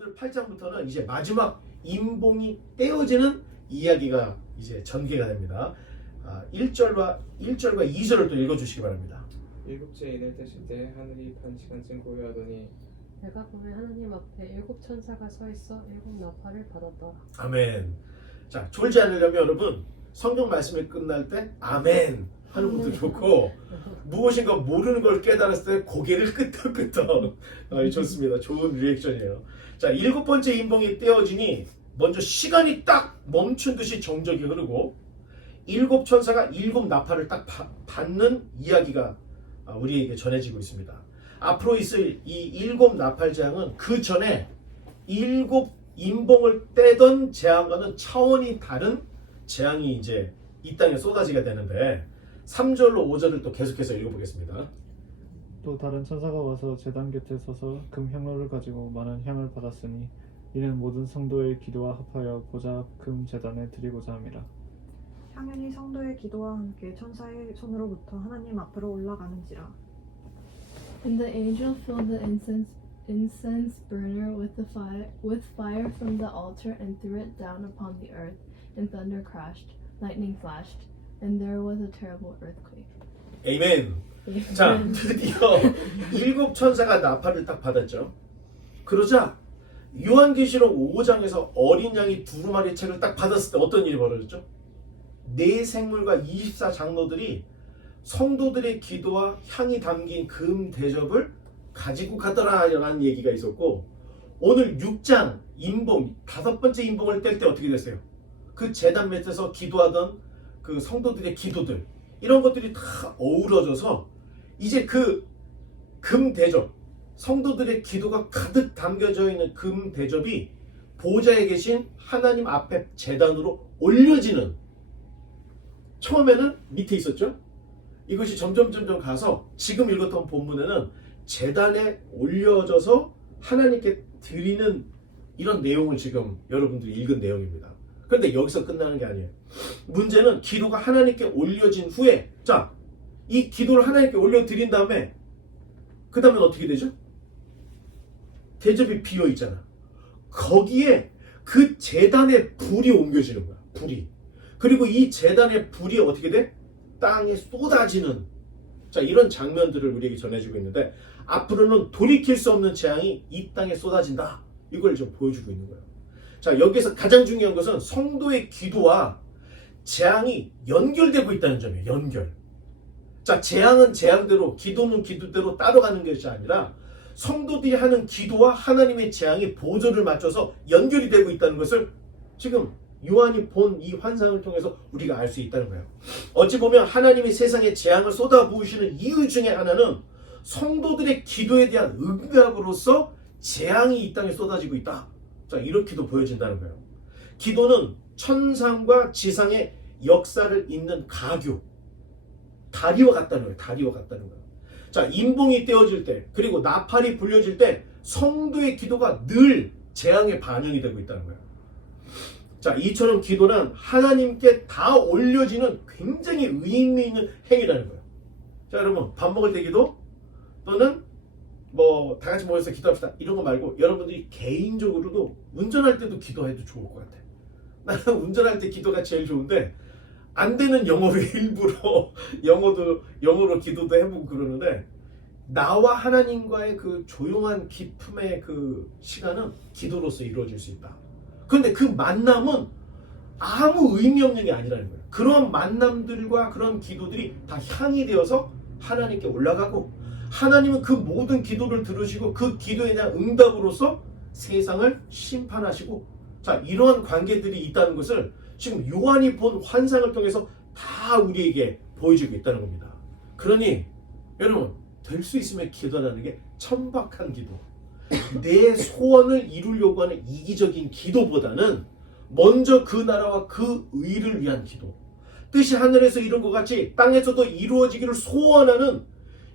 오늘 8장부터는 이제 마지막 인봉이 떼어지는 이야기가 이제 전개가 됩니다. 1절과 2절을 또 읽어주시기 바랍니다. 일곱째 인을 떼실 때 하늘이 반시간쯤 고요하더니 내가 보면 하나님 앞에 7천사가 서 있어 7나팔을 받았더라. 아멘. 자, 졸지 않으려면 여러분 성경 말씀이 끝날 때 아멘 하는 것도 좋고 무엇인가 모르는 걸 깨달았을 때 고개를 끄덕끄덕 좋습니다. 좋은 리액션이에요. 자, 7번째 인봉이 떼어지니 먼저 시간이 딱 멈춘 듯이 정적이 흐르고 7천사가 7나팔을 딱 받는 이야기가 우리에게 전해지고 있습니다. 앞으로 있을 이 7나팔재앙은 그 전에 7 인봉을 떼던 재앙과는 차원이 다른 재앙이 이제 이 땅에 쏟아지게 되는데 3절로 5절을 또 계속해서 읽어보겠습니다. 또 다른 천사가 와서 제단 곁에 서서 금 향로를 가지고 많은 향을 받았으니 이는 모든 성도의 기도와 합하여 보좌 금 제단에 드리고자 함이라. 향연이 성도의 기도와 함께 천사의 손으로부터 하나님 앞으로 올라가는지라. And the angel filled the incense burner with fire from the altar and threw it down upon the earth, and thunder crashed, lightning flashed, and there was a terrible earthquake. 에이멘. 자, 드디어 7천사가 나팔을 딱 받았죠. 그러자 요한계시록 5장에서 어린 양이 두루마리 책을 딱 받았을 때 어떤 일이 벌어졌죠? 네 생물과 24장로들이 성도들의 기도와 향이 담긴 금 대접을 가지고 가더라라는 얘기가 있었고, 오늘 6장 인봉 5번째 인봉을 뗄 때 어떻게 됐어요? 그 제단 밑에서 기도하던 그 성도들의 기도들, 이런 것들이 다 어우러져서 이제 그 금 대접, 성도들의 기도가 가득 담겨져 있는 금 대접이 보좌에 계신 하나님 앞에 제단으로 올려지는, 처음에는 밑에 있었죠. 이것이 점점 가서 지금 읽었던 본문에는 제단에 올려져서 하나님께 드리는 이런 내용을 지금 여러분들이 읽은 내용입니다. 그런데 여기서 끝나는 게 아니에요. 문제는 기도가 하나님께 올려진 후에, 자, 이 기도를 하나님께 올려드린 다음에 그 다음엔 어떻게 되죠? 대접이 비어 있잖아. 거기에 그 제단의 불이 옮겨지는 거야. 불이. 그리고 이 제단의 불이 어떻게 돼? 땅에 쏟아지는, 자, 이런 장면들을 우리에게 전해주고 있는데, 앞으로는 돌이킬 수 없는 재앙이 이 땅에 쏟아진다, 이걸 좀 보여주고 있는 거예요. 자, 여기서 가장 중요한 것은 성도의 기도와 재앙이 연결되고 있다는 점이에요. 연결. 자, 재앙은 재앙대로, 기도는 기도대로 따라가는 것이 아니라 성도들이 하는 기도와 하나님의 재앙이 보조를 맞춰서 연결이 되고 있다는 것을 지금 요한이 본 이 환상을 통해서 우리가 알 수 있다는 거예요. 어찌 보면 하나님이 세상에 재앙을 쏟아부으시는 이유 중에 하나는 성도들의 기도에 대한 응답으로서 재앙이 이 땅에 쏟아지고 있다. 자, 이렇게도 보여진다는 거예요. 기도는 천상과 지상의 역사를 잇는 가교, 다리와 같다는 거예요. 다리와 같다는 거예요. 자, 인봉이 떼어질 때, 그리고 나팔이 불려질 때 성도의 기도가 늘 재앙에 반영이 되고 있다는 거예요. 자, 이처럼 기도는 하나님께 다 올려지는 굉장히 의미 있는 행위라는 거예요. 자, 여러분, 밥 먹을 때 기도, 또는 뭐 다 같이 모여서 기도합시다, 이런 거 말고 여러분들이 개인적으로도 운전할 때도 기도해도 좋을 것 같아. 나는 운전할 때 기도가 제일 좋은데, 안 되는 영어로 일부러 영어로 기도도 해보고 그러는데, 나와 하나님과의 그 조용한 기쁨의 그 시간은 기도로서 이루어질 수 있다. 그런데 그 만남은 아무 의미 없는 게 아니라는 거예요. 그런 만남들과 그런 기도들이 다 향이 되어서 하나님께 올라가고, 하나님은 그 모든 기도를 들으시고 그 기도에 대한 응답으로서 세상을 심판하시고, 자, 이러한 관계들이 있다는 것을 지금 요한이 본 환상을 통해서 다 우리에게 보여주고 있다는 겁니다. 그러니 여러분, 될 수 있으면 기도하는 게 천박한 기도, 내 소원을 이루려고 하는 이기적인 기도보다는 먼저 그 나라와 그 의를 위한 기도, 뜻이 하늘에서 이룬 것 같이 땅에서도 이루어지기를 소원하는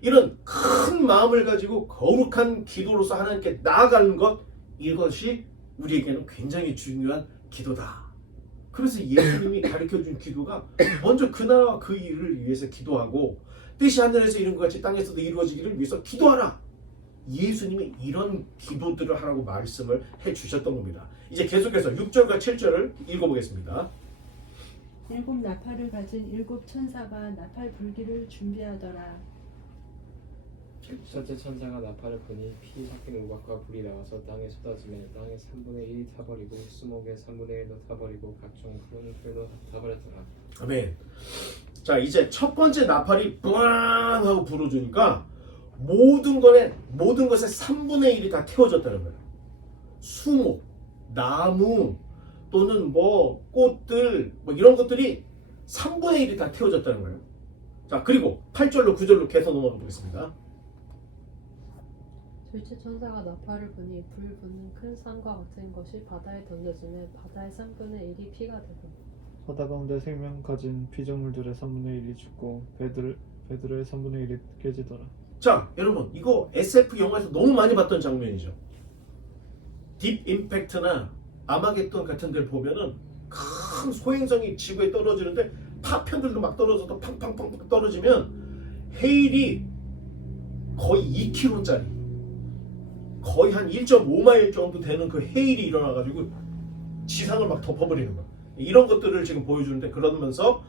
이런 큰 마음을 가지고 거룩한 기도로서 하나님께 나아가는 것, 이것이 우리에게는 굉장히 중요한 기도다. 그래서 예수님이 가르쳐준 기도가 먼저 그 나라와 그 일을 위해서 기도하고, 뜻이 하늘에서 이룬 것 같이 땅에서도 이루어지기를 위해서 기도하라. 예수님이 이런 기도들을 하라고 말씀을 해주셨던 겁니다. 이제 계속해서 6절과 7절을 읽어보겠습니다. 일곱 나팔을 가진 일곱 천사가 나팔 불기를 준비하더라. 첫째 천사가 나팔을 부니 피 섞인 우박과 불이 나와서 땅에 쏟아지며 땅의 3분의 1이 타버리고 수목의 3분의 1도 타버리고 각종 큰 풀도 타버렸더라. 아멘. 자, 이제 첫 번째 나팔이 뿌앙 하고 불어주니까 모든 것의 3분의 1이 다 태워졌다는 거예요. 수목, 나무 또는 뭐 꽃들 뭐 이런 것들이 3분의 1이 다 태워졌다는 거예요. 자, 그리고 8절로 9절로 계속 넘어가 보겠습니다. 둘째 천사가 나팔을 부니 불 붙는 큰 산과 같은 것이 바다에 던져지며 바다의 3분의 1이 피가 되고 바다 가운데 생명 가진 피조물들의 3분의 1이 죽고 배들의 3분의 1이 깨지더라. 자, 여러분 이거 SF 영화에서 너무 많이 봤던 장면이죠. 딥 임팩트나 아마겟돈 같은 데를 보면은 큰 소행성이 지구에 떨어지는데 파편들도 막 떨어져서 팡팡팡 떨어지면 헤일이 거의 2kg짜리 거의 한 1.5마일 정도 되는 그 헤일이 일어나가지고 지상을 막 덮어버리는 거야. 이런 것들을 지금 보여주는데 그러면서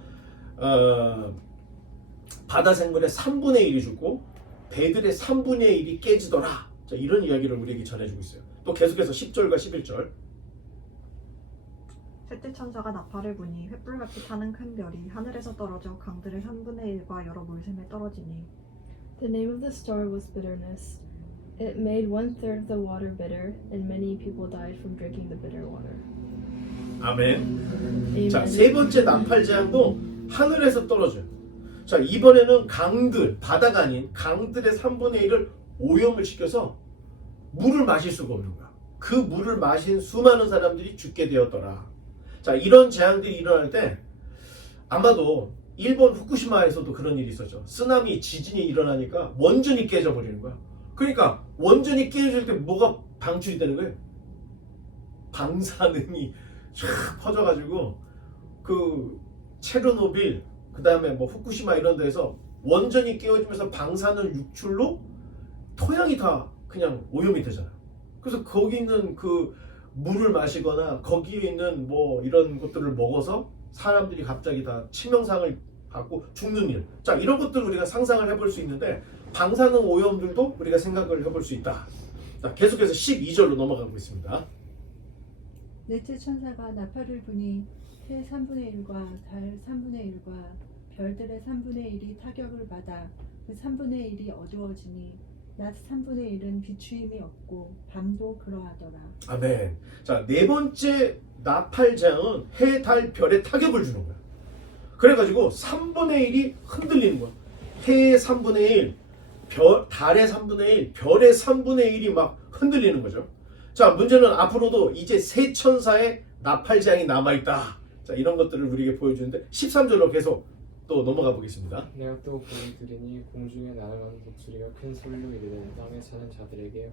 바다 생물의 3분의 1이 죽고 배들의 3분의 1이 깨지더라. 자, 이런 이야기를 우리에게 전해주고 있어요. 또 계속해서 10절과 11절. 셋째 천사가 나팔을 부니 횃불같이 타는 큰 별이 하늘에서 떨어져 강들의 3분의 1과 여러 물샘에 떨어지니 The name of the star was bitterness. It made 1/3 of the water bitter, and many people died from drinking the bitter water. 아멘. Amen. 자, 세 번째 나팔 재앙도 하늘에서 떨어져요. 자, 이번에는 강들, 바다가 아닌 강들의 3분의 1을 오염을 시켜서 물을 마실 수가 없는 거야. 그 물을 마신 수많은 사람들이 죽게 되었더라. 자, 이런 재앙들이 일어날 때 아마도 일본 후쿠시마에서도 그런 일이 있었죠. 쓰나미, 지진이 일어나니까 원전이 깨져버리는 거야. 그러니까 원전이 깨질 때 뭐가 방출이 되는 거예요? 방사능이 쫙 퍼져가지고 그 체르노빌 그 다음에 뭐 후쿠시마 이런 데서 원전이 깨어지면서 방사능 유출로 토양이 다 그냥 오염이 되잖아요. 그래서 거기 있는 그 물을 마시거나 거기에 있는 뭐 이런 것들을 먹어서 사람들이 갑자기 다 치명상을 받고 죽는 일. 자, 이런 것들을 우리가 상상을 해볼 수 있는데 방사능 오염들도 우리가 생각을 해볼 수 있다. 자, 계속해서 12절로 넘어가고 있습니다. 넷째 천사가 나팔을 부니 해 3분의 1과 달 3분의 1과 별들의 3분의 1이 타격을 받아 그 3분의 1이 어두워지니 낮 3분의 1은 비추임이 없고 밤도 그러하더라. 아멘. 자, 네 번째 나팔장은 해, 달, 별에 타격을 주는 거야. 그래가지고 3분의 1이 흔들리는 거야. 해의 3분의 1, 달의 3분의 1, 별의 3분의 1이 막 흔들리는 거죠. 자, 문제는 앞으로도 이제 세 천사의 나팔장이 남아있다. 자, 이런 것들을 우리에게 보여주는데 13절로 계속 또 넘어가 보겠습니다. 내가 또 보니 들으니 공중에 날아가는 독수리가 큰 소리로 이르되 땅에 사는 자들에게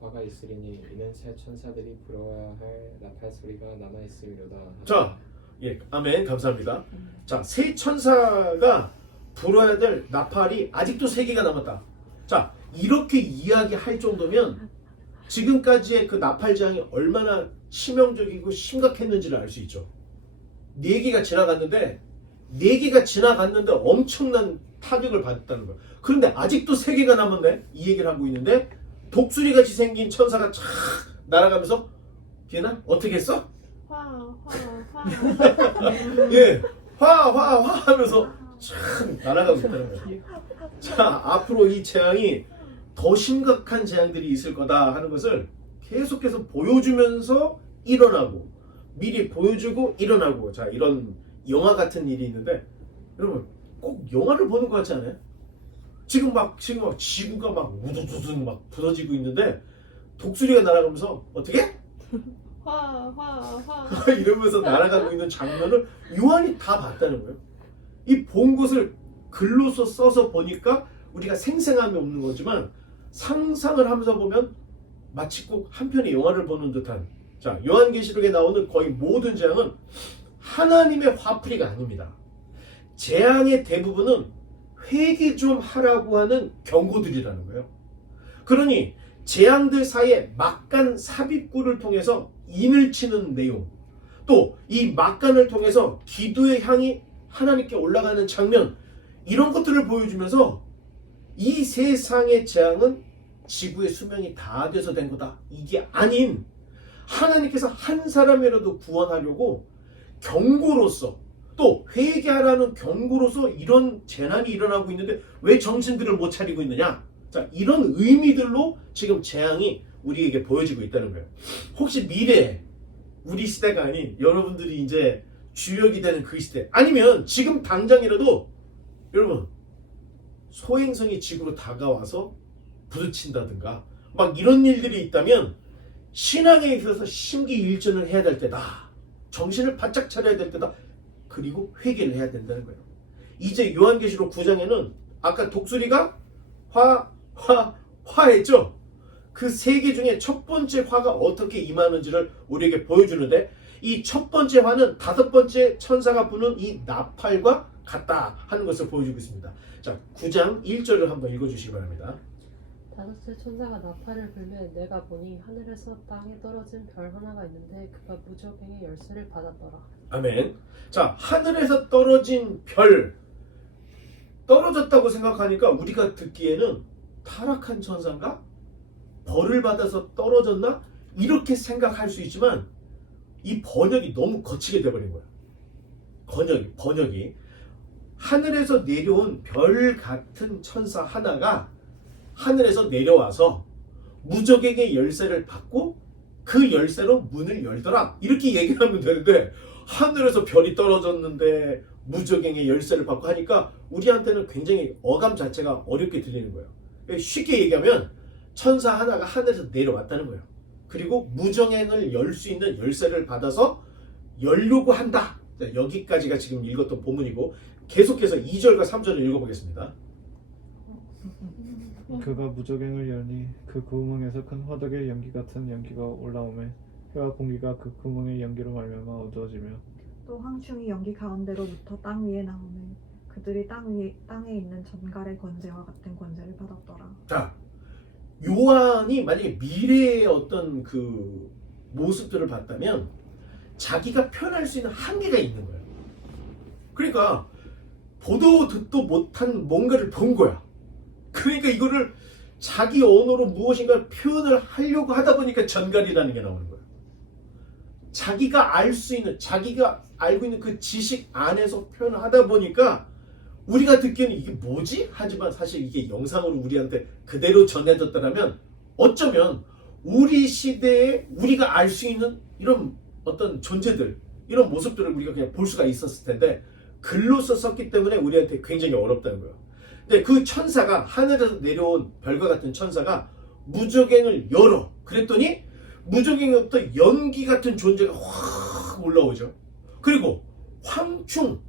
화가 있으리니 이는 새 천사들이 불어야 할 나팔 소리가 남아있음이로다. 자, 예, 아멘. 감사합니다. 자, 세 천사가 불어야 될 나팔이 아직도 3개가 남았다. 자, 이렇게 이야기할 정도면 지금까지의 그 나팔장이 얼마나 치명적이고 심각했는지를 알 수 있죠. 4개가 지나갔는데 엄청난 타격을 받았다는 거예요. 그런데 아직도 3개가 남았네. 이 얘기를 하고 있는데 독수리같이 생긴 천사가 촥 날아가면서 걔는 어떻게 했어? 예, 화 하면서 참 날아가고 있다는 거예요. 자, 앞으로 이 재앙이 더 심각한 재앙들이 있을 거다 하는 것을 계속해서 보여주면서 일어나고 미리 보여주고 일어나고, 자, 이런 영화 같은 일이 있는데 여러분 꼭 영화를 보는 것 같지 않아요? 지금 막 지구가 막 우두두두 막 부서지고 있는데 독수리가 날아가면서 어떻게? 이러면서 날아가고 있는 장면을 요한이 다 봤다는 거예요. 이 본 것을 글로서 써서 보니까 우리가 생생함이 없는 거지만 상상을 하면서 보면 마치 꼭 한 편의 영화를 보는 듯한, 자, 요한계시록에 나오는 거의 모든 재앙은 하나님의 화풀이가 아닙니다. 재앙의 대부분은 회개 좀 하라고 하는 경고들이라는 거예요. 그러니 재앙들 사이에 막간 삽입구를 통해서 인을 치는 내용, 또 이 막간을 통해서 기도의 향이 하나님께 올라가는 장면, 이런 것들을 보여주면서 이 세상의 재앙은 지구의 수명이 다 돼서 된 거다, 이게 아닌 하나님께서 한 사람이라도 구원하려고 경고로서, 또 회개하라는 경고로서 이런 재난이 일어나고 있는데 왜 정신들을 못 차리고 있느냐. 자, 이런 의미들로 지금 재앙이 우리에게 보여지고 있다는 거예요. 혹시 미래에 우리 시대가 아닌 여러분들이 이제 주역이 되는 그 시대, 아니면 지금 당장이라도 여러분 소행성이 지구로 다가와서 부딪힌다든가 막 이런 일들이 있다면 신앙에 있어서 심기일전을 해야 될 때다. 정신을 바짝 차려야 될 때다. 그리고 회개를 해야 된다는 거예요. 이제 요한계시록 9장에는 아까 독수리가 화했죠. 그 세 개 중에 첫 번째 화가 어떻게 임하는지를 우리에게 보여주는데, 이 첫 번째 화는 다섯 번째 천사가 부는 이 나팔과 같다 하는 것을 보여주고 있습니다. 자, 9장 1절을 한번 읽어주시기 바랍니다. 다섯째 천사가 나팔을 불며 내가 보니 하늘에서 땅에 떨어진 별 하나가 있는데 그가 무적행의 열쇠를 받았더라. 아멘. 자, 하늘에서 떨어진 별, 떨어졌다고 생각하니까 우리가 듣기에는 타락한 천사인가? 벌을 받아서 떨어졌나? 이렇게 생각할 수 있지만 이 번역이 너무 거치게 돼버린 거야. 번역이 하늘에서 내려온 별 같은 천사 하나가 하늘에서 내려와서 무적행의 열쇠를 받고 그 열쇠로 문을 열더라, 이렇게 얘기하면 되는데, 하늘에서 별이 떨어졌는데 무적행의 열쇠를 받고 하니까 우리한테는 굉장히 어감 자체가 어렵게 들리는 거예요. 쉽게 얘기하면 천사 하나가 하늘에서 내려왔다는 거예요. 그리고 무적행을 열 수 있는 열쇠를 받아서 열려고 한다. 여기까지가 지금 읽었던 본문이고, 계속해서 2절과 3절을 읽어보겠습니다. 그가 무적행을 열니 그 구멍에서 큰 화덕의 연기 같은 연기가 올라오매 해와 공기가 그 구멍의 연기로 말미암아 어두워지며 또 황충이 연기 가운데로부터 땅 위에 나오매 그들이 땅에 있는 전갈의 권세와 같은 권세를 받았더라. 자, 요한이 만약에 미래의 어떤 그 모습들을 봤다면 자기가 표현할 수 있는 한계가 있는 거예요. 그러니까 보도 듣도 못한 뭔가를 본 거야. 그러니까 이거를 자기 언어로 무엇인가 표현을 하려고 하다 보니까 전갈이라는 게 나오는 거예요. 자기가 알 수 있는, 자기가 알고 있는 그 지식 안에서 표현을 하다 보니까 우리가 듣기에는 이게 뭐지? 하지만 사실 이게 영상으로 우리한테 그대로 전해졌다면 어쩌면 우리 시대에 우리가 알 수 있는 이런 어떤 존재들, 이런 모습들을 우리가 그냥 볼 수가 있었을 텐데 글로써 썼기 때문에 우리한테 굉장히 어렵다는 거예요. 근데 그 천사가, 하늘에서 내려온 별과 같은 천사가 무적행을 열어. 그랬더니 무적행부터 연기 같은 존재가 확 올라오죠. 그리고 황충과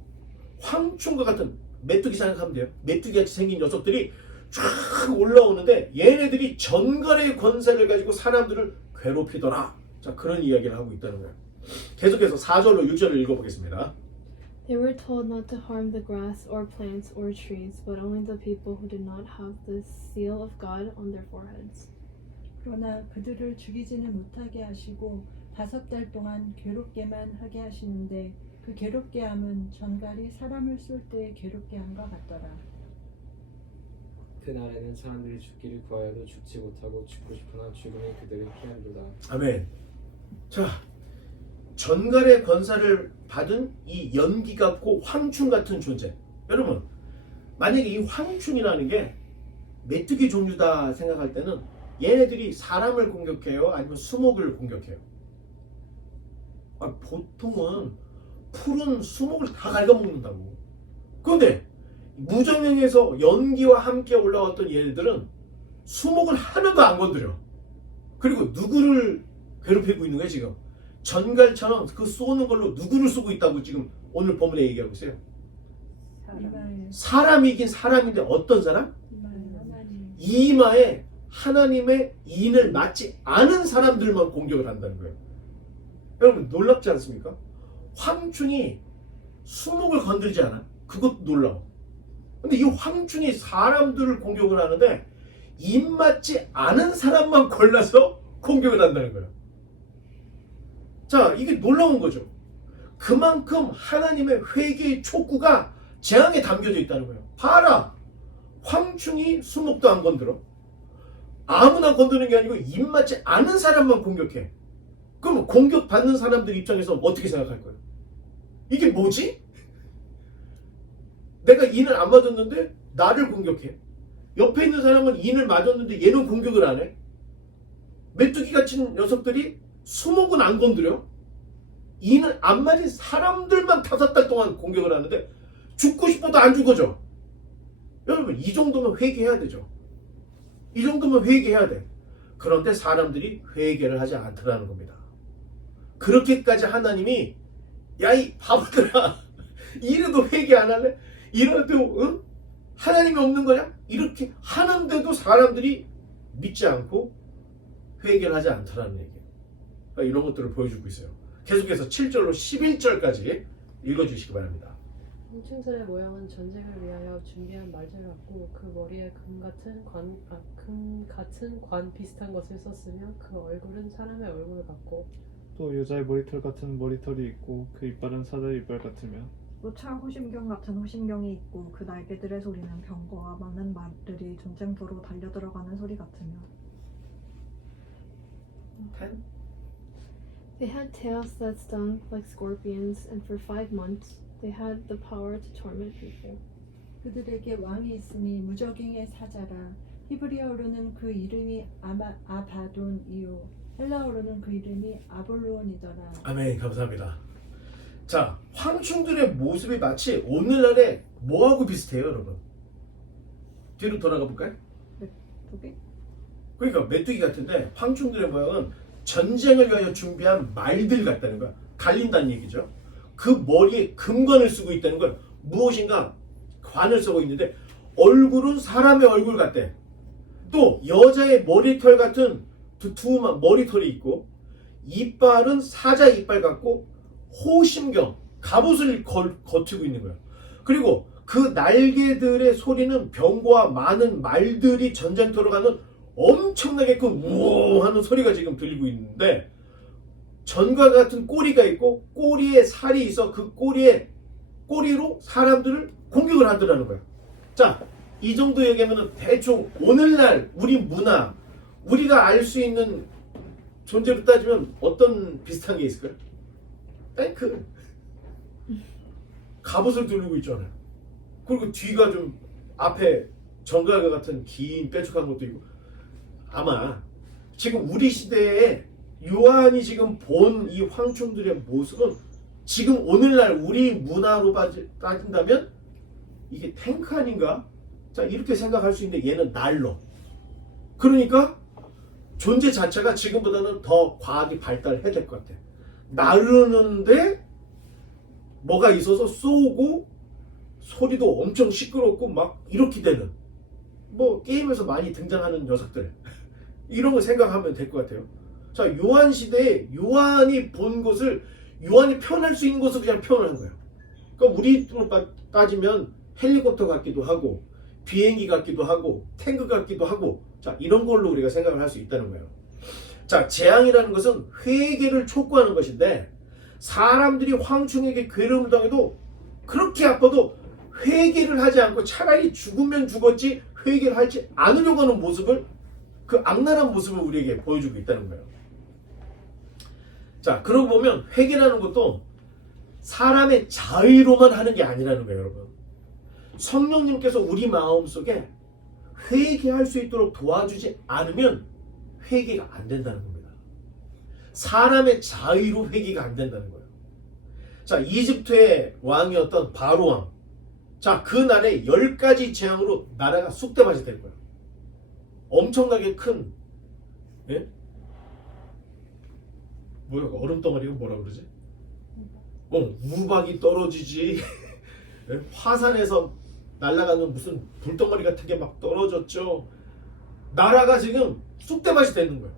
같은, 메뚜기 생각하면 돼요. 메뚜기같이 생긴 녀석들이 쫙 올라오는데 얘네들이 전갈의 권세를 가지고 사람들을 괴롭히더라. 자, 그런 이야기를 하고 있다는 거예요. 계속해서 4절로 6절을 읽어보겠습니다. They were told not to harm the grass or plants or trees, but only the people who did not have the seal of God on their foreheads. 그러나 그들을 죽이지는 못하게 하시고 5달 동안 괴롭게만 하게 하시는데 그 괴롭게 함은 전갈이 사람을 쏠 때 괴롭게 함과 같더라. 그날에는 사람들이 죽기를 구하여도 죽지 못하고 죽고 싶으나 죽음이 그들을 피한도다. 아멘. 자, 전갈의 권세를 받은 이 연기 같고 황충 같은 존재. 여러분, 만약에 이 황충이라는 게 메뚜기 종류다 생각할 때는 얘네들이 사람을 공격해요? 아니면 수목을 공격해요? 보통은 풀은 수목을 다 갉아먹는다고. 그런데 무정행에서 연기와 함께 올라왔던 얘네들은 수목을 하나도 안 건드려. 그리고 누구를 괴롭히고 있는 거야 지금? 전갈처럼 그 쏘는 걸로 누구를 쏘고 있다고 지금 오늘 본문에 얘기하고 있어요. 사람이긴 사람인데 어떤 사람? 이마에 하나님의 인을 맞지 않은 사람들만 공격을 한다는 거예요. 여러분 놀랍지 않습니까? 황충이 수목을 건드리지 않아. 그것도 놀라워. 근데 이 황충이 사람들을 공격을 하는데 입맞지 않은 사람만 골라서 공격을 한다는 거예요. 자, 이게 놀라운 거죠. 그만큼 하나님의 회개의 촉구가 재앙에 담겨져 있다는 거예요. 봐라, 황충이 수목도 안 건드려. 아무나 건드는 게 아니고 입맞지 않은 사람만 공격해. 그럼 공격받는 사람들 입장에서 어떻게 생각할 거예요? 이게 뭐지? 내가 인을 안 맞았는데 나를 공격해. 옆에 있는 사람은 인을 맞았는데 얘는 공격을 안 해. 메뚜기 같은 녀석들이 수목은 안 건드려. 인을 안 맞은 사람들만 5달 동안 공격을 하는데 죽고 싶어도 안 죽어져. 여러분, 이 정도면 회개해야 되죠. 이 정도면 회개해야 돼. 그런데 사람들이 회개를 하지 않더라는 겁니다. 그렇게까지 하나님이 야, 이 바보들아, 이래도 회개 안 할래? 이래도 응? 하나님이 없는 거냐? 이렇게 하는데도 사람들이 믿지 않고 회개를 하지 않더라는 얘기예요. 그러니까 이런 것들을 보여주고 있어요. 계속해서 7절로 11절까지 읽어주시기 바랍니다. 황충들의 모양은 전쟁을 위하여 준비한 말들 같고 그 머리에 금 같은 관 비슷한 것을 썼으며 그 얼굴은 사람의 얼굴 같고 또 여자의 머리털 같은 머리털이 있고 그 이빨은 사자의 이빨 같으며 또 찰 호심경 같은 호심경이 있고 그 날개들의 소리는 병거와 많은 말들이 전쟁터로 달려들어가는 소리 같으며 They had tails that stung like scorpions, and for 5 months they had the power to torment people. 그들에게 왕이 있으니 무적행의 사자라. 히브리어로는 그 이름이 아바돈이요 헬라어로는 그 이름이 아볼론이더라. 아멘. 감사합니다. 자, 황충들의 모습이 마치 오늘날의 뭐하고 비슷해요, 여러분? 뒤로 돌아가 볼까요? 메뚜기? 그러니까 메뚜기 같은데 황충들의 모양은 전쟁을 위하여 준비한 말들 같다는 거야. 갈린다는 얘기죠. 그 머리에 금관을 쓰고 있다는 걸 무엇인가 관을 쓰고 있는데 얼굴은 사람의 얼굴 같대. 또 여자의 머리털 같은 두툼한 머리털이 있고 이빨은 사자 이빨 같고 호심경, 갑옷을 거치고 있는 거예요. 그리고 그 날개들의 소리는 병거와 많은 말들이 전쟁터로 가는 엄청나게 큰 우웅 하는 소리가 지금 들리고 있는데 전과 같은 꼬리가 있고 꼬리에 살이 있어 그 꼬리로 사람들을 공격을 하더라는 거예요. 자, 이 정도 얘기하면 대충 오늘날 우리 문화, 우리가 알 수 있는 존재로 따지면 어떤 비슷한 게 있을까요? 탱크. 갑옷을 두르고 있잖아요. 그리고 뒤가 좀 앞에 정갈과 같은 긴 뾰족한 것도 있고 아마 지금 우리 시대에 요한이 지금 본 이 황충들의 모습은 지금 오늘날 우리 문화로 따진다면 이게 탱크 아닌가? 자, 이렇게 생각할 수 있는데 얘는 난로. 그러니까 존재 자체가 지금보다는 더 과학이 발달해야 될 것 같아. 나르는데 뭐가 있어서 쏘고 소리도 엄청 시끄럽고 막 이렇게 되는 뭐 게임에서 많이 등장하는 녀석들 이런 거 생각하면 될 것 같아요. 자, 요한 시대에 요한이 본 것을 요한이 표현할 수 있는 것을 그냥 표현을 한 거예요. 그러니까 우리로 따지면 헬리콥터 같기도 하고 비행기 같기도 하고 탱크 같기도 하고 자, 이런 걸로 우리가 생각을 할 수 있다는 거예요. 자, 재앙이라는 것은 회개를 촉구하는 것인데 사람들이 황충에게 괴로움을 당해도 그렇게 아파도 회개를 하지 않고 차라리 죽으면 죽었지 회개를 하지 않으려고 하는 모습을 그 악랄한 모습을 우리에게 보여주고 있다는 거예요. 자, 그러고 보면 회개라는 것도 사람의 자의로만 하는 게 아니라는 거예요, 여러분. 성령님께서 우리 마음속에 회개할 수 있도록 도와주지 않으면 회개가 안 된다는 겁니다. 사람의 자의로 회개가 안 된다는 거예요. 자, 이집트의 왕이었던 바로 왕. 자, 그 날에 10가지 재앙으로 나라가 쑥대밭이 될 거예요. 엄청나게 큰, 예? 뭐야, 얼음덩어리가 뭐라 그러지? 우박이 떨어지지. 예? 화산에서 날아가는 무슨 불덩어리 같은 게 막 떨어졌죠. 나라가 지금 쑥대밭이 되는 거예요.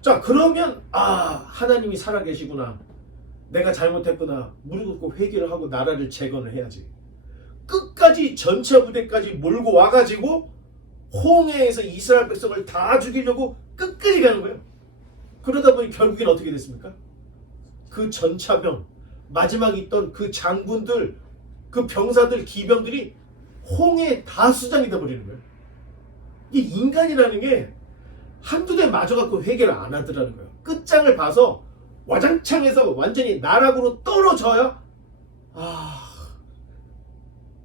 자, 그러면 하나님이 살아계시구나. 내가 잘못했구나. 무릎 꿇고 회개를 하고 나라를 재건을 해야지. 끝까지 전체 부대까지 몰고 와가지고 홍해에서 이스라엘 백성을 다 죽이려고 끝까지 가는 거예요. 그러다 보니 결국엔 어떻게 됐습니까? 그 전차병, 마지막에 있던 그 장군들, 그 병사들, 기병들이 홍해에 다 수장이 돼버리는 거예요. 이 인간이라는 게 한두 대 맞아갖고 회개를 안 하더라는 거예요. 끝장을 봐서 와장창에서 완전히 나락으로 떨어져야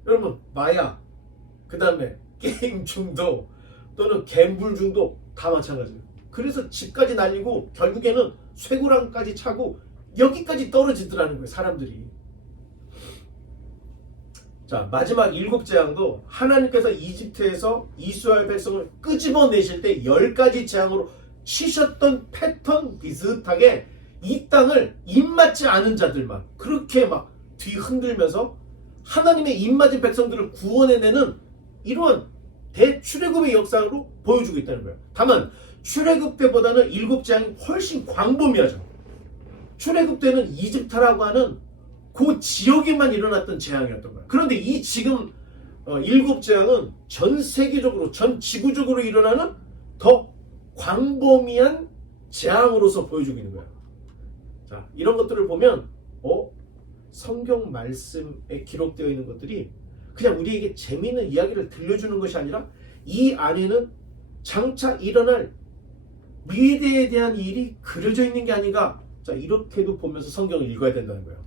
여러분 마약, 그 다음에 게임 중독 또는 갬블 중독 다 마찬가지예요. 그래서 집까지 날리고 결국에는 쇠고랑까지 차고 여기까지 떨어지더라는 거예요. 사람들이. 자, 마지막 7재앙도 하나님께서 이집트에서 이스라엘 백성을 끄집어내실 때 10가지 재앙으로 치셨던 패턴 비슷하게 이 땅을 입맞지 않은 자들만 그렇게 막 뒤흔들면서 하나님의 입맞은 백성들을 구원해내는 이러한 대출애굽의 역사로 보여주고 있다는 거예요. 다만 출애굽 때보다는 7재앙이 훨씬 광범위하죠. 출애굽 때는 이집트라고 하는 그 지역에만 일어났던 재앙이었던 거예요. 그런데 이 지금 7재앙은 전 세계적으로, 전 지구적으로 일어나는 더 광범위한 재앙으로서 보여주고 있는 거예요. 자, 이런 것들을 보면 성경 말씀에 기록되어 있는 것들이 그냥 우리에게 재미있는 이야기를 들려주는 것이 아니라 이 안에는 장차 일어날 미래에 대한 일이 그려져 있는 게 아닌가. 자, 이렇게도 보면서 성경을 읽어야 된다는 거예요.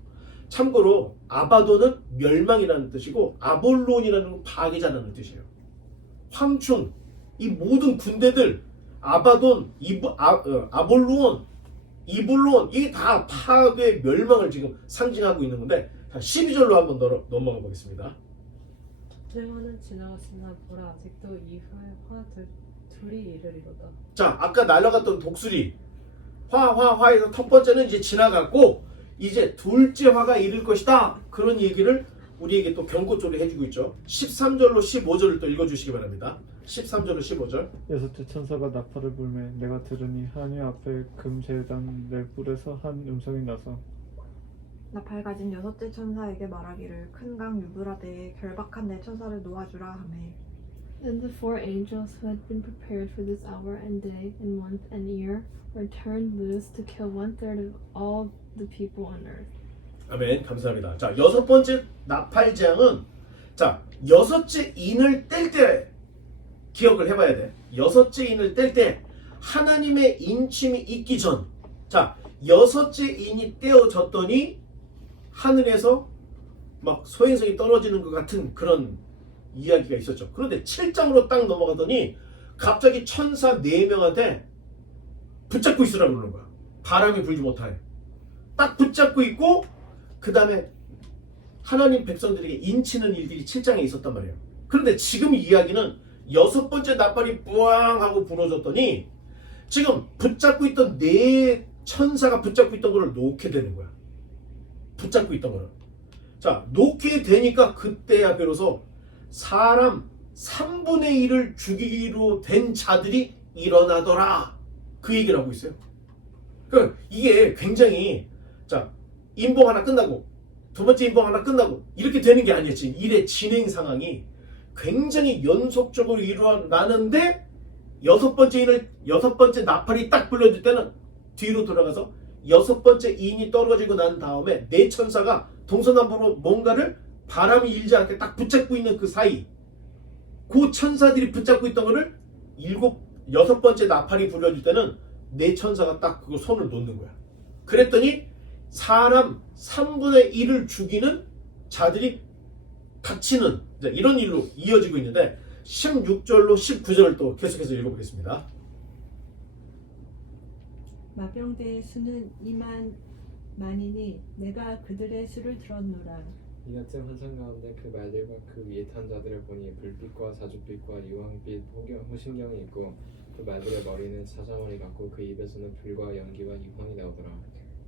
참고로 아바돈은 멸망이라는 뜻이고 아볼론이라는 건 파괴자라는 뜻이에요. 황충, 이 모든 군대들 아바돈, 아볼론, 이블론 이게 다 파괴, 멸망을 지금 상징하고 있는 건데, 자, 12절로 한번 넘어가 보겠습니다. 전쟁화는 지나갔으나 보라 아직도 이후에 화 둘이 이르리로다. 자, 아까 날아갔던 독수리 화에서 첫 번째는 이제 지나갔고 이제 둘째 화가 이를 것이다. 그런 얘기를 우리에게 또 경고조를 해주고 있죠. 13절로 15절을 또 읽어주시기 바랍니다. 13절로 15절. 여섯째 천사가 나팔을 불매 내가 들으니 하나님 앞에 금 제단 네 뿔에서 한 음성이 나서 나팔 가진 6째 천사에게 말하기를 큰 강 유브라데에 결박한 내 천사를 놓아주라 하매 Then the 4 angels who had been prepared for this hour and day and month and year were turned loose to kill 1/3 of all the people on earth. 아멘. 감사합니다. 자, 6번째 나팔 재앙은 자, 6째 인을 뗄 때 기억을 해봐야 돼. 6째 인을 뗄 때 하나님의 인침이 있기 전, 자, 6째 인이 떼어졌더니 하늘에서 막 소행성이 떨어지는 것 같은 그런 이야기가 있었죠. 그런데 7장으로 딱 넘어가더니 갑자기 천사 4명한테 붙잡고 있으라고 그러는 거야. 바람이 불지 못하게 딱 붙잡고 있고, 그 다음에 하나님 백성들에게 인치는 일들이 7장에 있었단 말이에요. 그런데 지금 이 이야기는 6번째 나팔이 뿌앙 하고 부러졌더니 지금 붙잡고 있던 4 천사가 붙잡고 있던 거를 놓게 되는 거야. 붙잡고 있던 거를. 자, 놓게 되니까 그때야 비로소 사람 3분의 1을 죽이기로 된 자들이 일어나더라. 그 얘기를 하고 있어요. 그러니까 이게 굉장히, 자, 인봉 하나 끝나고 두 번째 인봉 하나 끝나고 이렇게 되는 게 아니었지. 일의 진행 상황이 굉장히 연속적으로 일어나는데 6번째 나팔이 딱 불려질 때는 뒤로 돌아가서 6번째 인이 떨어지고 난 다음에 4 천사가 동서남북으로 뭔가를 바람이 일지 않게 딱 붙잡고 있는 그 사이, 그 천사들이 붙잡고 있던 거를 6번째 나팔이 불려질 때는 4 천사가 딱 그거 손을 놓는 거야. 그랬더니 사람 3분의 1을 죽이는 자들이 갇히는 이런 일로 이어지고 있는데 16절로 19절을 또 계속해서 읽어보겠습니다. 마병대의 수는 2만 만이니 내가 그들의 수를 들었노라. 이 같은 환상 가운데 그 말들과 그 위에 탄 자들을 보니 불빛과 사주빛과 유황빛 호신경이 있고 그 말들의 머리는 사자머리 같고 그 입에서는 불과 연기와 유황이 나오더라.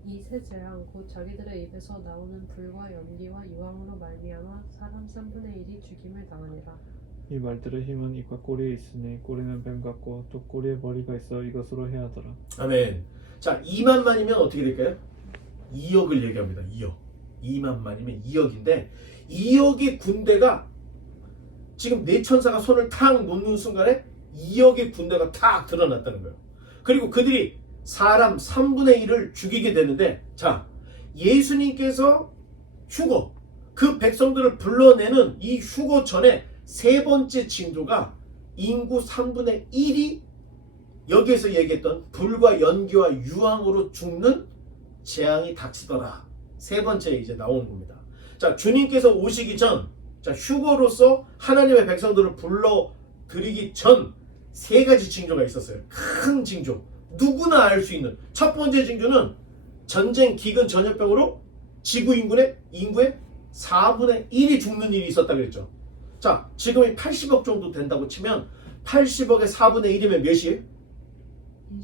이 세 재앙 곧 자기들의 입에서 나오는 불과 연기와 유황으로 말미암아 사람 3분의 1이 죽임을 당하니라. 이 말들의 힘은 입과 꼬리에 있으니 꼬리는 뱀 같고 또 꼬리에 머리가 있어 이것으로 해하더라. 아멘. 자, 2만만이면 어떻게 될까요? 2억을 얘기합니다. 2억. 2만만이면 2억인데 2억의 군대가 지금 네 천사가 손을 탁 놓는 순간에 2억의 군대가 탁 드러났다는 거예요. 그리고 그들이 사람 3분의 1을 죽이게 되는데, 자, 예수님께서 휴거, 그 백성들을 불러내는 이 휴거 전에 세 번째 징조가 인구 3분의 1이 여기에서 얘기했던 불과 연기와 유황으로 죽는 재앙이 닥치더라. 세 번째 이제 나오는 겁니다. 자, 주님께서 오시기 전, 자, 휴거로서 하나님의 백성들을 불러들이기 전 세 가지 징조가 있었어요. 큰 징조. 누구나 알 수 있는. 첫 번째 징조는 전쟁, 기근, 전염병으로 지구 인구의 4분의 1이 죽는 일이 있었다 그랬죠. 자, 지금이 80억 정도 된다고 치면 80억의 4분의 1이면 몇이에요?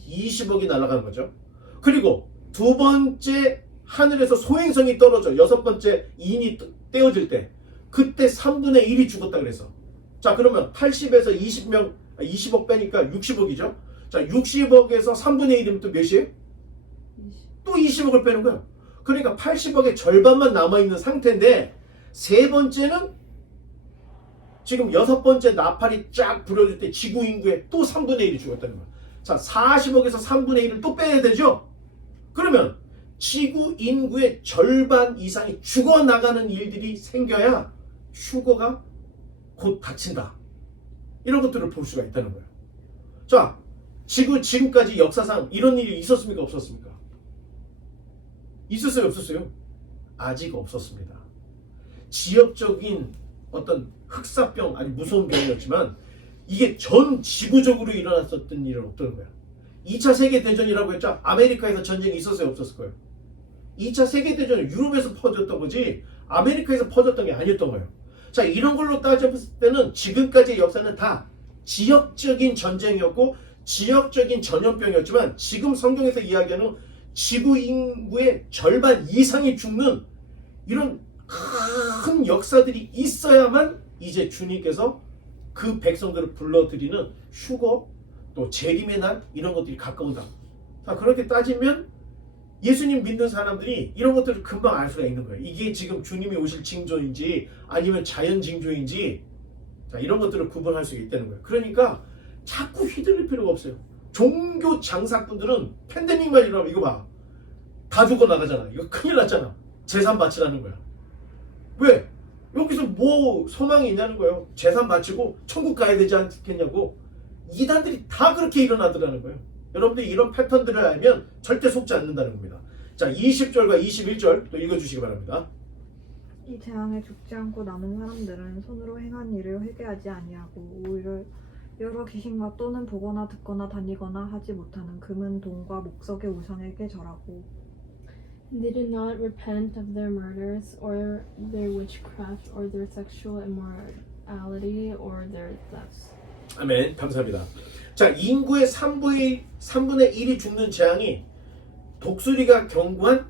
20억이 날아가는 거죠. 그리고 두 번째 하늘에서 소행성이 떨어져 여섯 번째 인이 떼어질 때 그때 3분의 1이 죽었다 그래서. 자, 그러면 80에서 20억 빼니까 60억이죠. 자, 60억에서 3분의 1이면 또 몇이에요? 또 20억을 빼는 거예요. 그러니까 80억의 절반만 남아있는 상태인데, 세 번째는 지금 여섯 번째 나팔이 쫙 불어질 때 지구 인구의 또 3분의 1이 죽었다는 거예요. 자, 40억에서 3분의 1을 또 빼야 되죠? 그러면 지구 인구의 절반 이상이 죽어나가는 일들이 생겨야 휴거가 곧 닥친다. 이런 것들을 볼 수가 있다는 거예요. 자, 지금까지 역사상 이런 일이 있었습니까? 없었습니까? 있었어요? 없었어요? 아직 없었습니다. 지역적인 어떤 흑사병, 아니 무서운 병이었지만 이게 전 지구적으로 일어났었던 일은 없던 거야. 2차 세계대전이라고 했죠? 아메리카에서 전쟁이 있었어요? 없었을 거예요? 2차 세계대전은 유럽에서 퍼졌던 거지 아메리카에서 퍼졌던 게 아니었던 거예요. 자, 이런 걸로 따져봤을 때는 지금까지의 역사는 다 지역적인 전쟁이었고 지역적인 전염병이었지만 지금 성경에서 이야기하는 지구 인구의 절반 이상이 죽는 이런 큰 역사들이 있어야만 이제 주님께서 그 백성들을 불러들이는 휴거, 또 재림의 날, 이런 것들이 가까운다. 자, 그렇게 따지면 예수님 믿는 사람들이 이런 것들을 금방 알 수가 있는 거예요. 이게 지금 주님이 오실 징조인지 아니면 자연 징조인지, 자, 이런 것들을 구분할 수 있다는 거예요. 그러니까 자꾸 휘둘릴 필요가 없어요. 종교 장사꾼들은 팬데믹만 일어나면 이거 봐, 다 죽어나가잖아. 이거 큰일 났잖아. 재산 바치라는 거야. 왜? 여기서 뭐 소망이 있냐는 거예요. 재산 바치고 천국 가야 되지 않겠냐고. 이단들이 다 그렇게 일어나더라는 거예요. 여러분들이 이런 패턴들을 알면 절대 속지 않는다는 겁니다. 자, 20절과 21절 또 읽어주시기 바랍니다. 이 재앙에 죽지 않고 남은 사람들은 손으로 행한 일을 회개하지 아니하고 오히려 여러 귀신과 또는 보거나 듣거나 다니거나 하지 못하는 금은 돈과 목석의 우상에게 절하고 They did not repent of their murders, or their witchcraft, or their sexual immorality, or their thefts. 아멘. 감사합니다. 자, 인구의 3분의 1이 죽는 재앙이 독수리가 경고한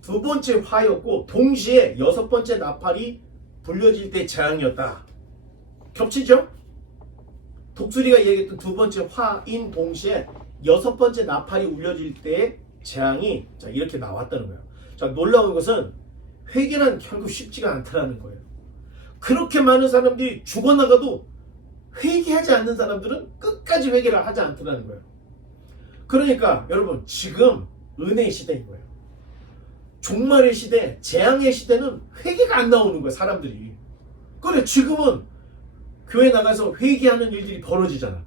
두 번째 화였고 동시에 여섯 번째 나팔이 불려질 때 재앙이었다. 겹치죠? 독수리가 얘기했던 두 번째 화인 동시에 여섯 번째 나팔이 울려질 때의 재앙이, 자, 이렇게 나왔다는 거예요. 자, 놀라운 것은 회개는 결국 쉽지가 않다라는 거예요. 그렇게 많은 사람들이 죽어나가도 회개하지 않는 사람들은 끝까지 회개를 하지 않더라는 거예요. 그러니까 여러분, 지금 은혜의 시대인 거예요. 종말의 시대, 재앙의 시대는 회개가 안 나오는 거예요, 사람들이. 그래, 지금은 교회 나가서 회개하는 일들이 벌어지잖아.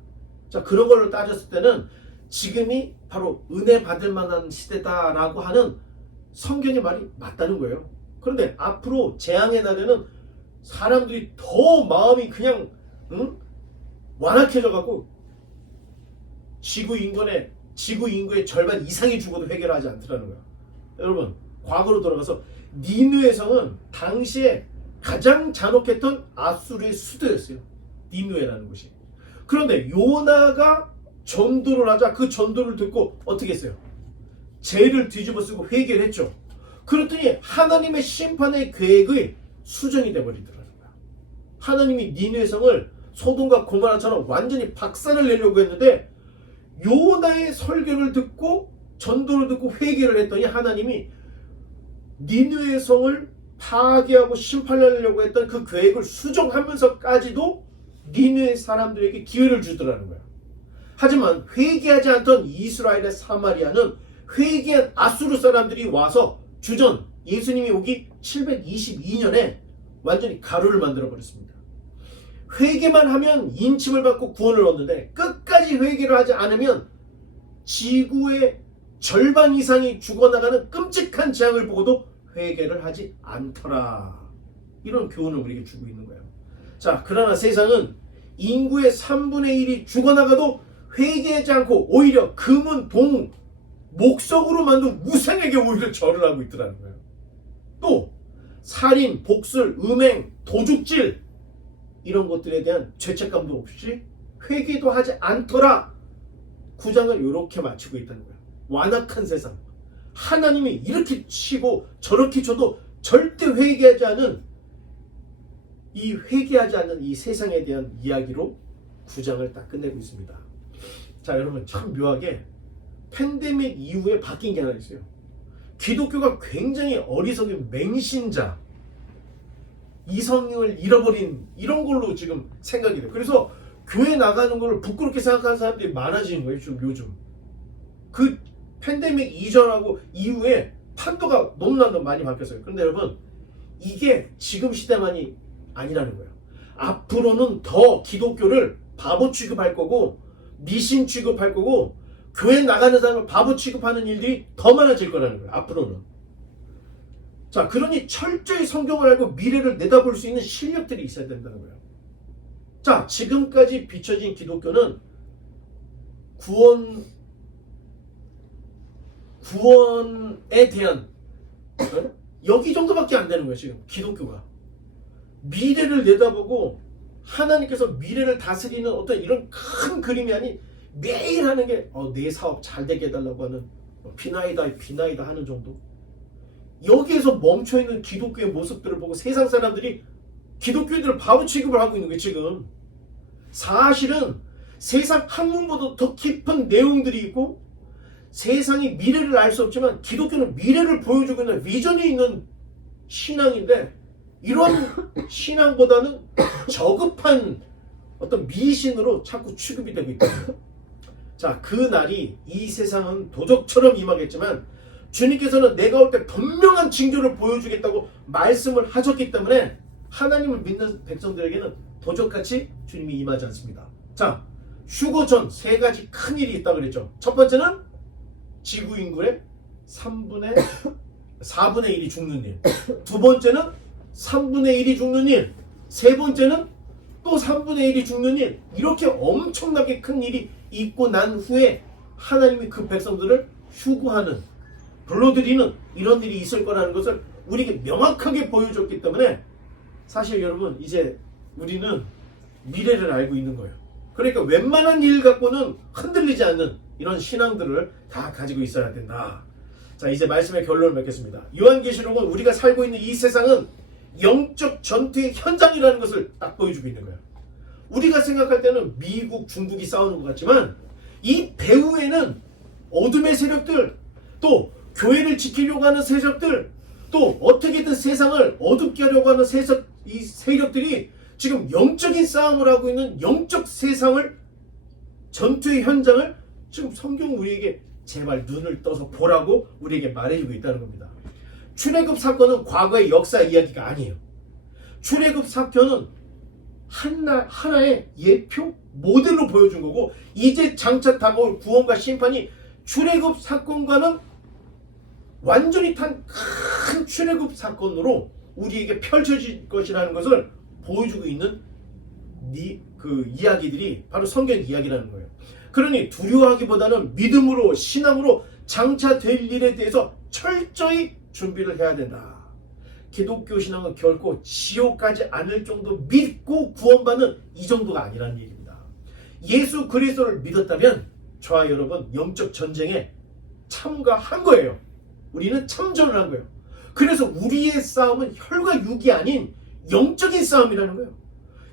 자, 그런 걸로 따졌을 때는 지금이 바로 은혜 받을 만한 시대다라고 하는 성경의 말이 맞다는 거예요. 그런데 앞으로 재앙의 날에는 사람들이 더 마음이 그냥 완악해져 갖고 지구 인구의 절반 이상이 죽어도 회개를 하지 않더라는 거야. 여러분, 과거로 돌아가서 니느웨 성은 당시에 가장 잔혹했던 아수르의 수도였어요. 니느웨라는 곳이. 그런데 요나가 전도를 하자 그 전도를 듣고 어떻게 했어요? 죄를 뒤집어 쓰고 회개를 했죠. 그랬더니 하나님의 심판의 계획의 수정이 되어버리더라는 거야. 하나님이 니느웨 성을 소돔과 고모라처럼 완전히 박살을 내려고 했는데 요나의 설교를 듣고 전도를 듣고 회개를 했더니 하나님이 니느웨 성을 파괴하고 심판하려고 했던 그 계획을 수정하면서까지도 니느웨 사람들에게 기회를 주더라는 거야. 하지만 회개하지 않던 이스라엘의 사마리아는 회개한 아수르 사람들이 와서 주전 예수님이 오기 722년에 완전히 가루를 만들어 버렸습니다. 회개만 하면 인침을 받고 구원을 얻는데 끝까지 회개를 하지 않으면 지구의 절반 이상이 죽어나가는 끔찍한 재앙을 보고도 회개를 하지 않더라. 이런 교훈을 우리에게 주고 있는 거예요. 자, 그러나 세상은 인구의 3분의 1이 죽어나가도 회개하지 않고 오히려 금은 동, 목석으로 만든 우상에게 오히려 절을 하고 있더라는 거예요. 또 살인, 복술, 음행, 도둑질 이런 것들에 대한 죄책감도 없이 회개도 하지 않더라. 9장을 이렇게 마치고 있다는 거예요. 완악한 세상. 하나님이 이렇게 치고 저렇게 쳐도 절대 회개하지 않은 이 세상에 대한 이야기로 9장을 딱 끝내고 있습니다. 자, 여러분 참 묘하게 팬데믹 이후에 바뀐 게 하나 있어요. 기독교가 굉장히 어리석은 맹신자, 이성을 잃어버린 이런 걸로 지금 생각이 돼요. 그래서 교회 나가는 걸 부끄럽게 생각하는 사람들이 많아지는 거예요. 지금 요즘. 그 팬데믹 이전하고 이후에 판도가 너무나도 많이 바뀌었어요. 그런데 여러분 이게 지금 시대만이 아니라는 거예요. 앞으로는 더 기독교를 바보 취급할 거고 미신 취급할 거고 교회 나가는 사람을 바보 취급하는 일들이 더 많아질 거라는 거예요. 앞으로는. 자, 그러니 철저히 성경을 알고 미래를 내다볼 수 있는 실력들이 있어야 된다는 거예요. 자, 지금까지 비춰진 기독교는 구원에 대한 여기 정도밖에 안 되는 거예요. 지금 기독교가 미래를 내다보고 하나님께서 미래를 다스리는 어떤 이런 큰 그림이 아닌 매일 하는 게 내 사업 잘 되게 해달라고 하는 비나이다 하는 정도. 여기에서 멈춰있는 기독교의 모습들을 보고 세상 사람들이 기독교인들을 바보 취급을 하고 있는 거예요. 지금 사실은 세상 학문보다 더 깊은 내용들이 있고 세상이 미래를 알 수 없지만 기독교는 미래를 보여주고 있는 비전이 있는 신앙인데 이런 신앙보다는 저급한 어떤 미신으로 자꾸 취급이 되고 있다. 자, 그 날이 이 세상은 도적처럼 임하겠지만 주님께서는 내가 올 때 분명한 징조를 보여주겠다고 말씀을 하셨기 때문에 하나님을 믿는 백성들에게는 도적같이 주님이 임하지 않습니다. 자, 휴거 전 세 가지 큰 일이 있다고 그랬죠. 첫 번째는 지구 인구의 4분의 1이 죽는 일. 두 번째는 3분의 1이 죽는 일. 세 번째는 또 3분의 1이 죽는 일. 이렇게 엄청나게 큰 일이 있고 난 후에 하나님이 그 백성들을 휴거하는, 불러들이는 이런 일이 있을 거라는 것을 우리에게 명확하게 보여줬기 때문에 사실 여러분 이제 우리는 미래를 알고 있는 거예요. 그러니까 웬만한 일 갖고는 흔들리지 않는 이런 신앙들을 다 가지고 있어야 된다. 자, 이제 말씀의 결론을 맺겠습니다. 요한계시록은 우리가 살고 있는 이 세상은 영적 전투의 현장이라는 것을 딱 보여주고 있는 거예요. 우리가 생각할 때는 미국, 중국이 싸우는 것 같지만 이 배후에는 어둠의 세력들, 또 교회를 지키려고 하는 세력들, 또 어떻게든 세상을 어둡게 하려고 하는 이 세력들이 지금 영적인 싸움을 하고 있는 영적 세상을, 전투의 현장을 지금 성경 우리에게 제발 눈을 떠서 보라고 우리에게 말해주고 있다는 겁니다. 출애굽 사건은 과거의 역사 이야기가 아니에요. 출애굽 사건은 하나의 예표 모델로 보여준 거고 이제 장차 다가올 구원과 심판이 출애굽 사건과는 완전히 단 큰 출애굽 사건으로 우리에게 펼쳐질 것이라는 것을 보여주고 있는 그 이야기들이 바로 성경 이야기라는 거예요. 그러니 두려워하기보다는 믿음으로, 신앙으로 장차 될 일에 대해서 철저히 준비를 해야 된다. 기독교 신앙은 결코 지옥 가지 않을 정도 믿고 구원받는 이 정도가 아니라는 얘기입니다. 예수 그리스도를 믿었다면 저와 여러분 영적 전쟁에 참가한 거예요. 우리는 참전을 한 거예요. 그래서 우리의 싸움은 혈과 육이 아닌 영적인 싸움이라는 거예요.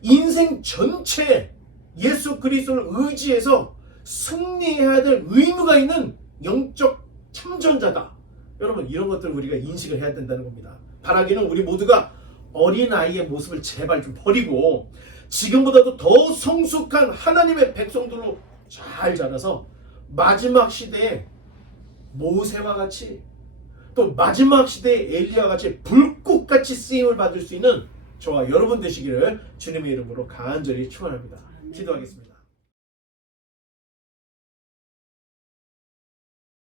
인생 전체에 예수 그리스도를 의지해서 승리해야 될 의무가 있는 영적 참전자다. 여러분 이런 것들을 우리가 인식을 해야 된다는 겁니다. 바라기는 우리 모두가 어린아이의 모습을 제발 좀 버리고 지금보다도 더 성숙한 하나님의 백성들로 잘 자라서 마지막 시대에 모세와 같이 또 마지막 시대에 엘리야와 같이 불꽃같이 쓰임을 받을 수 있는 저와 여러분 되시기를 주님의 이름으로 간절히 축원합니다. 기도하겠습니다.